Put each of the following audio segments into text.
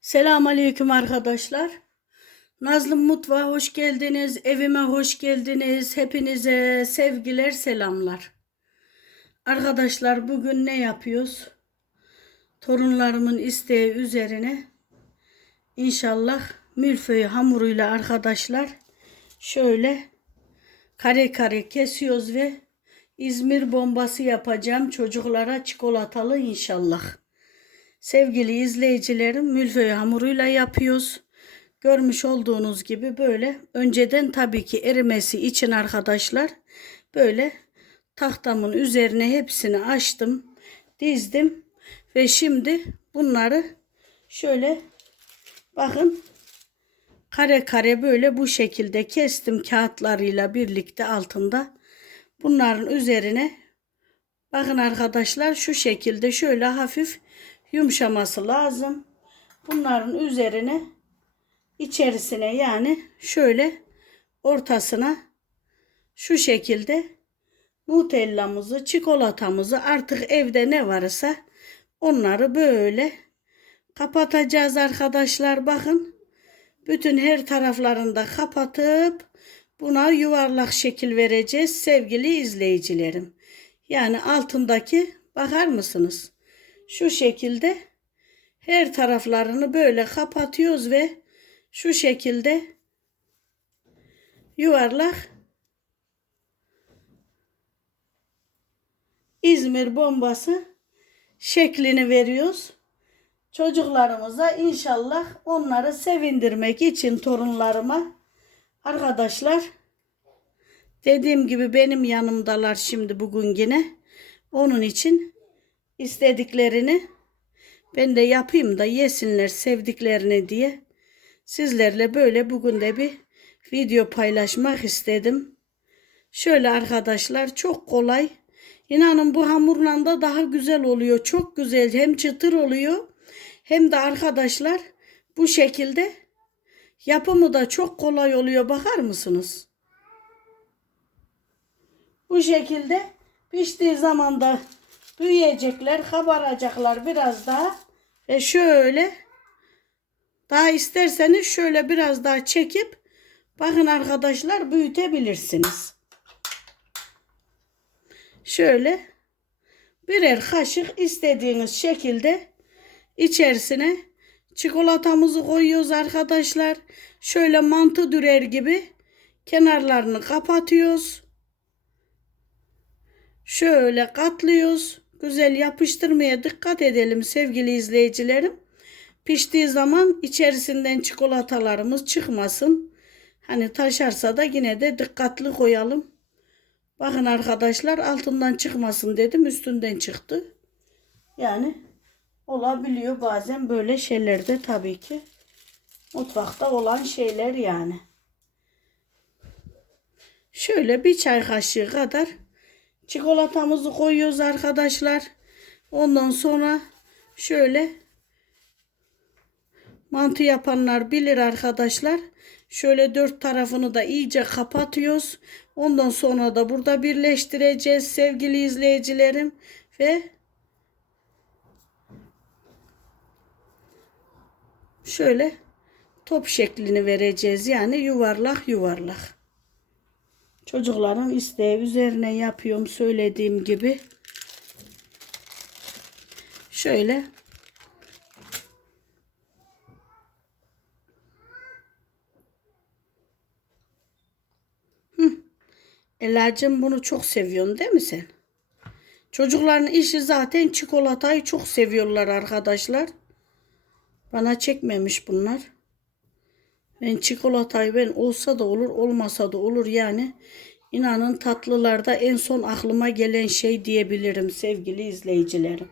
Selam aleyküm arkadaşlar. Nazlı Mutfağa hoş geldiniz. Evime hoş geldiniz. Hepinize sevgiler, selamlar. Arkadaşlar bugün ne yapıyoruz? Torunlarımın isteği üzerine inşallah milföy hamuruyla arkadaşlar şöyle kare kare kesiyoruz ve İzmir bombası yapacağım çocuklara çikolatalı inşallah. Sevgili izleyicilerim mülföy hamuruyla yapıyoruz. Görmüş olduğunuz gibi böyle önceden tabii ki erimesi için arkadaşlar böyle tahtamın üzerine hepsini açtım, dizdim ve şimdi bunları şöyle bakın kare kare böyle bu şekilde kestim kağıtlarıyla birlikte altında. Bunların üzerine bakın arkadaşlar şu şekilde şöyle hafif yumuşaması lazım. Bunların üzerine içerisine yani şöyle ortasına şu şekilde nutellamızı, çikolatamızı artık evde ne varsa onları böyle kapatacağız arkadaşlar. Bakın bütün her taraflarında kapatıp buna yuvarlak şekil vereceğiz sevgili izleyicilerim. Yani altındaki bakar mısınız? Şu şekilde her taraflarını böyle kapatıyoruz ve şu şekilde yuvarlak İzmir bombası şeklini veriyoruz. Çocuklarımıza inşallah onları sevindirmek için torunlarıma arkadaşlar dediğim gibi benim yanımdalar şimdi bugün yine. Onun için istediklerini ben de yapayım da yesinler sevdiklerini diye sizlerle böyle bugün de bir video paylaşmak istedim. Şöyle arkadaşlar çok kolay. İnanın bu hamurla da daha güzel oluyor. Çok güzel hem çıtır oluyor hem de arkadaşlar bu şekilde yapımı da çok kolay oluyor. Bakar mısınız? Bu şekilde piştiği zaman da büyüyecekler, kabaracaklar biraz daha. Ve şöyle daha isterseniz şöyle biraz daha çekip bakın arkadaşlar büyütebilirsiniz. Şöyle birer kaşık istediğiniz şekilde içerisine çikolatamızı koyuyoruz arkadaşlar. Şöyle mantı dürer gibi kenarlarını kapatıyoruz. Şöyle katlıyoruz. Güzel yapıştırmaya dikkat edelim sevgili izleyicilerim. Piştiği zaman içerisinden çikolatalarımız çıkmasın. Hani taşarsa da yine de dikkatli koyalım. Bakın arkadaşlar altından çıkmasın dedim üstünden çıktı. Yani olabiliyor bazen böyle şeylerde tabii ki. Mutfakta olan şeyler yani. Şöyle bir çay kaşığı kadar çikolatamızı koyuyoruz arkadaşlar. Ondan sonra şöyle mantı yapanlar bilir arkadaşlar. Şöyle dört tarafını da iyice kapatıyoruz. Ondan sonra da burada birleştireceğiz sevgili izleyicilerim. Ve şöyle top şeklini vereceğiz. Yani yuvarlak yuvarlak. Çocukların isteği üzerine yapıyorum söylediğim gibi. Şöyle Hı. Elacığım bunu çok seviyorsun değil mi sen? Çocukların işi zaten çikolatayı çok seviyorlar arkadaşlar. Bana çekmemiş bunlar. Ben çikolatayı ben olsa da olur olmasa da olur yani. İnanın tatlılarda en son aklıma gelen şey diyebilirim sevgili izleyicilerim.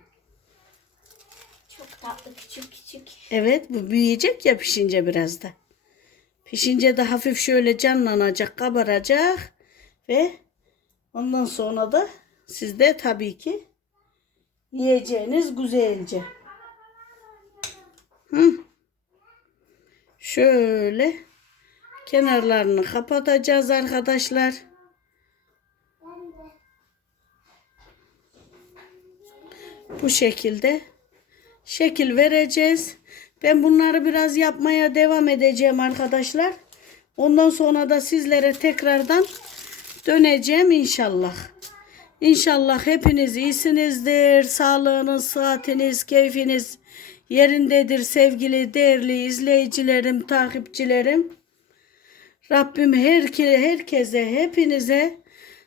Çok tatlı küçük küçük. Evet bu büyüyecek ya pişince biraz da. Pişince de hafif şöyle canlanacak, kabaracak ve ondan sonra da siz de tabii ki yiyeceğiniz güzelce. Hı. Şöyle kenarlarını kapatacağız arkadaşlar. Bu şekilde şekil vereceğiz. Ben bunları biraz yapmaya devam edeceğim arkadaşlar. Ondan sonra da sizlere tekrardan döneceğim inşallah. İnşallah hepiniz iyisinizdir. Sağlığınız, sıhhatiniz, keyfiniz yerindedir sevgili değerli izleyicilerim, takipçilerim. Rabbim herkese, herkese, hepinize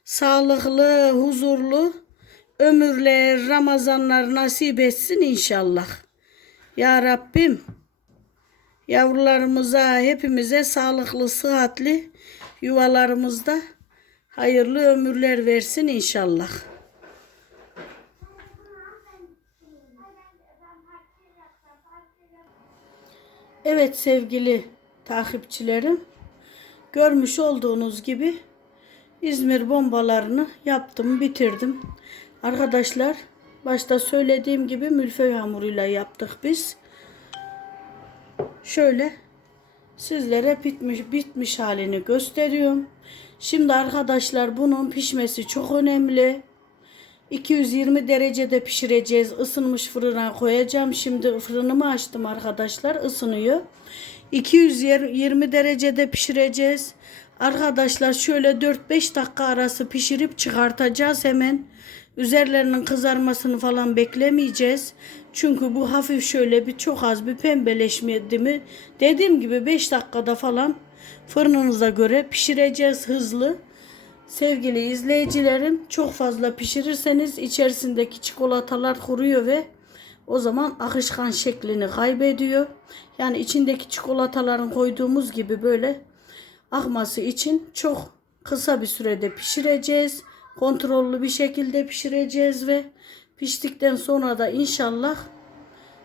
sağlıklı, huzurlu ömürler, Ramazanlar nasip etsin inşallah. Ya Rabbim yavrularımıza, hepimize sağlıklı, sıhhatli yuvalarımızda hayırlı ömürler versin inşallah. Evet sevgili takipçilerim, görmüş olduğunuz gibi İzmir bombalarını yaptım, bitirdim. Arkadaşlar, başta söylediğim gibi mülföy hamuruyla yaptık biz. Şöyle sizlere bitmiş bitmiş halini gösteriyorum. Şimdi arkadaşlar bunun pişmesi çok önemli. 220 derecede pişireceğiz. Isınmış fırına koyacağım. Şimdi fırınımı açtım arkadaşlar. ısınıyor. 220 derecede pişireceğiz. Arkadaşlar şöyle 4-5 dakika arası pişirip çıkartacağız hemen. Üzerlerinin kızarmasını falan beklemeyeceğiz. Çünkü bu hafif şöyle bir çok az bir pembeleşmedi mi? Dediğim gibi 5 dakikada falan fırınınıza göre pişireceğiz hızlı. Sevgili izleyicilerim çok fazla pişirirseniz içerisindeki çikolatalar kuruyor ve o zaman akışkan şeklini kaybediyor. Yani içindeki çikolataların koyduğumuz gibi böyle akması için çok kısa bir sürede pişireceğiz. Kontrollü bir şekilde pişireceğiz ve piştikten sonra da inşallah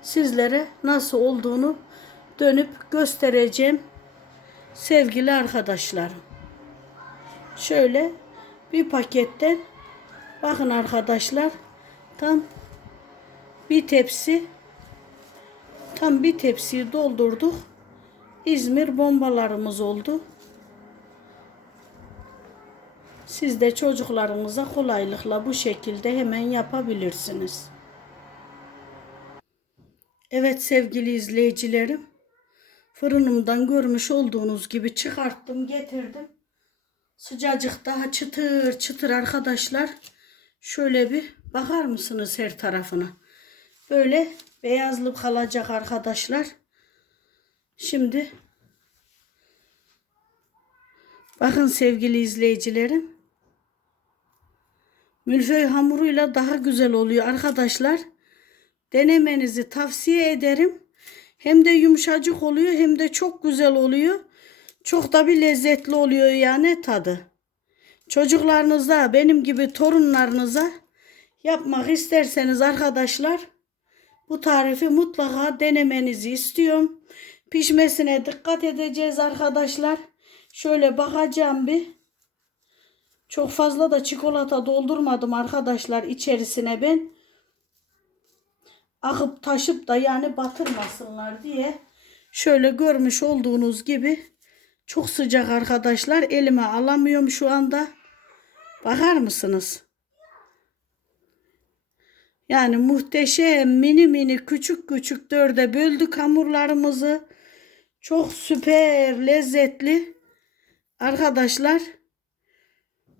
sizlere nasıl olduğunu dönüp göstereceğim sevgili arkadaşlarım. Şöyle bir paketten bakın arkadaşlar tam bir tepsi tam bir tepsiyi doldurduk. İzmir bombalarımız oldu. Siz de çocuklarınıza kolaylıkla bu şekilde hemen yapabilirsiniz. Evet sevgili izleyicilerim. Fırınımdan görmüş olduğunuz gibi çıkarttım, getirdim. Sıcacık daha çıtır çıtır arkadaşlar. Şöyle bir bakar mısınız her tarafına? Böyle beyazlık kalacak arkadaşlar. Şimdi bakın sevgili izleyicilerim. Mülföy hamuruyla daha güzel oluyor arkadaşlar. Denemenizi tavsiye ederim. Hem de yumuşacık oluyor hem de çok güzel oluyor. Çok da bir lezzetli oluyor yani tadı. Çocuklarınıza benim gibi torunlarınıza yapmak isterseniz arkadaşlar bu tarifi mutlaka denemenizi istiyorum. Pişmesine dikkat edeceğiz arkadaşlar. Şöyle bakacağım bir. Çok fazla da çikolata doldurmadım arkadaşlar içerisine ben. Akıp taşıp da yani batırmasınlar diye. Şöyle görmüş olduğunuz gibi çok sıcak arkadaşlar. Elime alamıyorum şu anda. Bakar mısınız? Yani muhteşem mini mini küçük küçük dörde böldük hamurlarımızı. Çok süper lezzetli. Arkadaşlar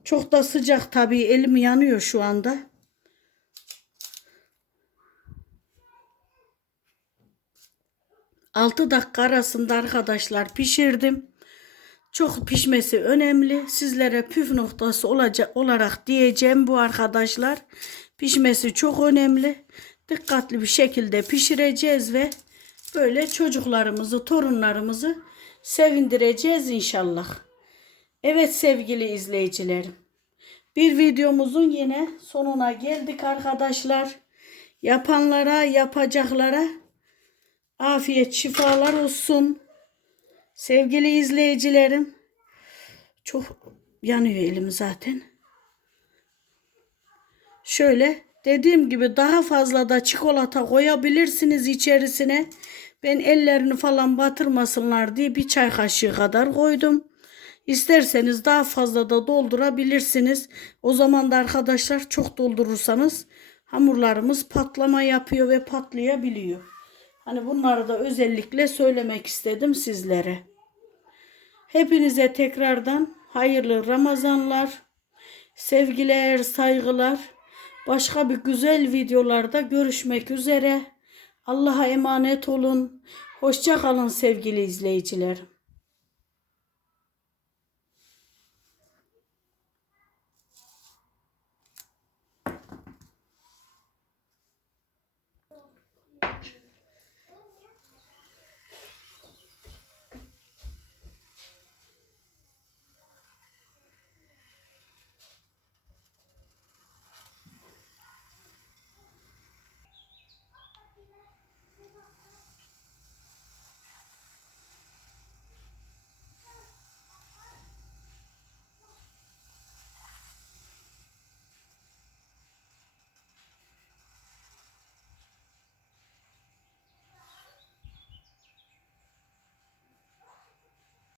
çok da sıcak tabii elim yanıyor şu anda. Altı dakika arasında arkadaşlar pişirdim. Çok pişmesi önemli. Sizlere püf noktası olacak olarak diyeceğim bu arkadaşlar. Pişmesi çok önemli. Dikkatli bir şekilde pişireceğiz ve böyle çocuklarımızı, torunlarımızı sevindireceğiz inşallah. Evet sevgili izleyicilerim. Bir videomuzun yine sonuna geldik arkadaşlar. Yapanlara, yapacaklara afiyet, şifalar olsun. Sevgili izleyicilerim. Çok yanıyor elim zaten. Şöyle dediğim gibi daha fazla da çikolata koyabilirsiniz içerisine. Ben ellerini falan batırmasınlar diye bir çay kaşığı kadar koydum. İsterseniz daha fazla da doldurabilirsiniz. O zaman da arkadaşlar çok doldurursanız hamurlarımız patlama yapıyor ve patlayabiliyor. Hani bunları da özellikle söylemek istedim sizlere. Hepinize tekrardan hayırlı Ramazanlar, sevgiler, saygılar. Başka bir güzel videolarda görüşmek üzere. Allah'a emanet olun. Hoşça kalın sevgili izleyicilerim.